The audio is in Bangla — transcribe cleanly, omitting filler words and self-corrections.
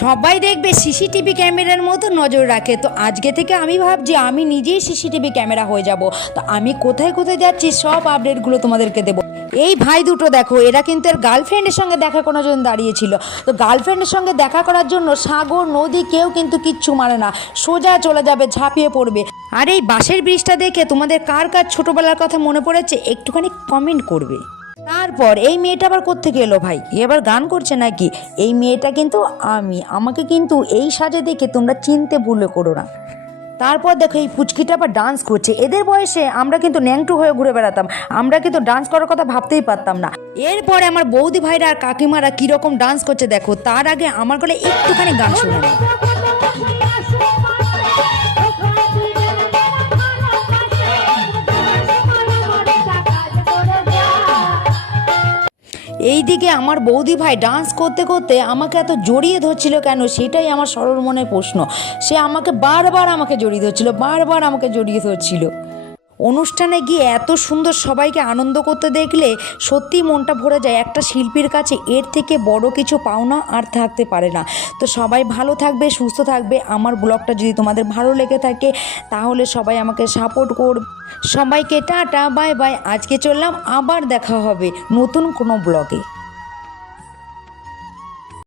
সবাই দেখবে সিসিটিভি ক্যামেরার মতো নজর রাখে। তো আজকে থেকে আমি ভাবছি আমি নিজেই সিসিটিভি ক্যামেরা হয়ে যাব। তো আমি কোথায় কোথায় যাচ্ছি সব আপডেটগুলো তোমাদেরকে দেবো। এই ভাই দুটো দেখো, এরা কিন্তু এর গার্লফ্রেন্ডের সঙ্গে দেখা করার জন্য দাঁড়িয়েছিল। তো গার্লফ্রেন্ডের সঙ্গে দেখা করার জন্য সাগর নদী কেউ কিন্তু কিচ্ছু মানে না, সোজা চলে যাবে, ঝাঁপিয়ে পড়বে। আর এই বাঁশের ব্রিজটা দেখে তোমাদের কার কার ছোটোবেলার কথা মনে পড়েছে একটুখানি কমেন্ট করবে। তারপর এই মেয়েটা আবার কোত্থেকে এলো ভাই, এবার গান করছে নাকি? এই মেয়েটা কিন্তু আমাকে কিন্তু এই সাজে দেখে তোমরা চিনতে ভুলে করো না। তারপর দেখো এই পুচকিটা আবার ডান্স করছে। এদের বয়সে আমরা কিন্তু ন্যাংটু হয়ে ঘুরে বেড়াতাম, আমরা কিন্তু ডান্স করার কথা ভাবতেই পারতাম না। এরপরে আমার বৌদি ভাইরা আর কাকিমারা কীরকম ডান্স করছে দেখো। তার আগে আমার গলে একটুখানি গান শুনে নাও। এইদিকে আমার বৌদি ভাই ডান্স করতে করতে আমাকে এত জড়িয়ে ধরছিল কেন, সেটাই আমার সরল মনের প্রশ্ন। সে আমাকে বারবার জড়িয়ে ধরছিল। অনুষ্ঠানে গিয়ে এত সুন্দর সবাইকে আনন্দ করতে দেখলে সত্যি মনটা ভরে যায়। একটা শিল্পীর কাছে এর থেকে বড় কিছু পাওনা আর থাকতে পারে না। তো সবাই ভালো থাকবে, সুস্থ থাকবে। আমার ব্লগটা যদি তোমাদের ভালো লেগে থাকে তাহলে সবাই আমাকে সাপোর্ট করবে। সবাইকে টাটা, বাই বাই। আজকে চললাম, আবার দেখা হবে নতুন কোনো ব্লগে।